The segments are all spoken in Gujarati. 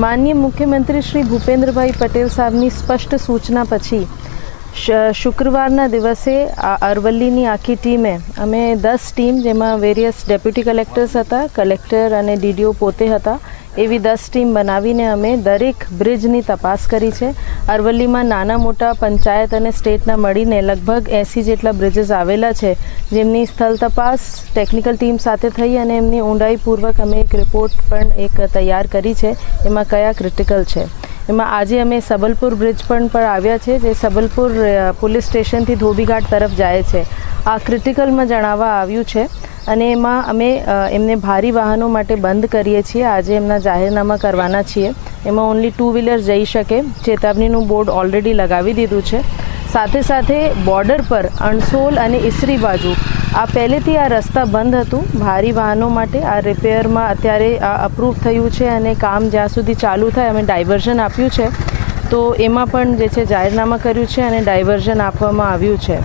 માનનીય મુખ્યમંત્રી શ્રી ભૂપેન્દ્રભાઈ પટેલ સાહેબની સ્પષ્ટ સૂચના પછી શુક્રવારના દિવસે અરવલ્લીની આખી ટીમે અમે 10 ટીમ, જેમાં વેરિયસ ડેપ્યુટી કલેક્ટર્સ હતા, કલેક્ટર અને ડીડીઓ પોતે હતા, એવી 10 ટીમ બનાવીને અમે દરેક બ્રિજની તપાસ કરી છે. અરવલ્લીમાં નાના મોટા પંચાયત અને સ્ટેટના મળીને લગભગ 80 જેટલા બ્રિજીસ આવેલા છે, જેમની સ્થળ તપાસ ટેકનિકલ ટીમ સાથે થઈ અને એમની ઊંડાઈપૂર્વક અમે એક રિપોર્ટ પણ તૈયાર કરી છે, એમાં કયા ક્રિટિકલ છે. એમાં આજે અમે સબલપુર બ્રિજ પર આવ્યા છે, જે સબલપુર પોલીસ સ્ટેશનથી ધોબીઘાટ તરફ જાય છે. આ ક્રિટિકલમાં જણાવવા આવ્યું છે અને એમાં અમે એમને ભારી વાહનો માટે બંધ કરીએ છીએ. આજે એમના જાહેરનામા કરવાના છીએ. એમાં ઓનલી 2 વ્હીલર જઈ શકે. ચેતવણીનું બોર્ડ ઓલરેડી લગાવી દીધું છે. સાથે સાથે બોર્ડર પર અણસોલ અને ઈસરી બાજુ પહેલેથી આ રસ્તા બંધ હતું ભારી વાહનો માટે. આ રિપેરમાં અત્યારે અપ્રૂવ થયું છે અને કામ જ્યાં સુધી ચાલુ થાય અમે ડાયવર્ઝન આપ્યું છે, તો એમાં પણ જે છે જાહેરનામા કર્યું છે અને ડાયવર્ઝન આપવામાં આવ્યું છે.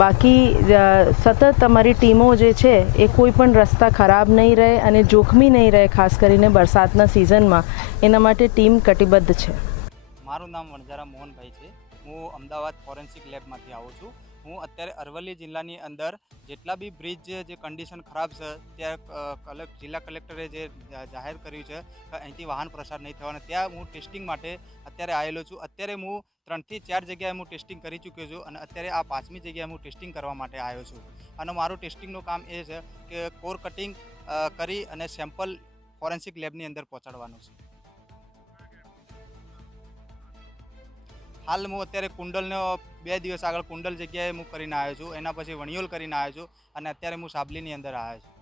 બાકી સતત અમારી ટીમો જે છે એ કોઈ પણ રસ્તા ખરાબ નહીં રહે અને જોખમી નહીં રહે, ખાસ કરીને વરસાદના સિઝનમાં, એના માટે ટીમ કટિબદ્ધ છે. મારું નામ વણઝારા મોહનભાઈ છે. હું અમદાવાદ ફોરેન્સિક લેબમાંથી આવું છું. હું અત્યારે અરવલ્લી જિલ્લાની અંદર જેટલા બી બ્રિજ જે કન્ડિશન ખરાબ છે ત્યાં જિલ્લા કલેક્ટરે જે જાહેર કર્યું છે કે અહીંથી વાહન પ્રસાર નહીં થવાના, ત્યાં હું ટેસ્ટિંગ માટે અત્યારે આવેલો છું. અત્યારે હું 3 થી 4 જગ્યાએ હું ટેસ્ટિંગ કરી ચૂક્યો છું અને અત્યારે આ 5મી જગ્યાએ હું ટેસ્ટિંગ કરવા માટે આવ્યો છું. અને મારું ટેસ્ટિંગનું કામ એ છે કે કોર કટિંગ કરી અને સેમ્પલ ફોરેન્સિક લેબની અંદર પહોંચાડવાનું છે. હાલ હું અત્યારે કુંડલનો 2 દિવસ આગળ કુંડલ જગ્યાએ હું કરીને આવ્યો છું, એના પછી વણિયોલ કરીને આવ્યો છું અને અત્યારે હું સાબલીની અંદર આવ્યો છું.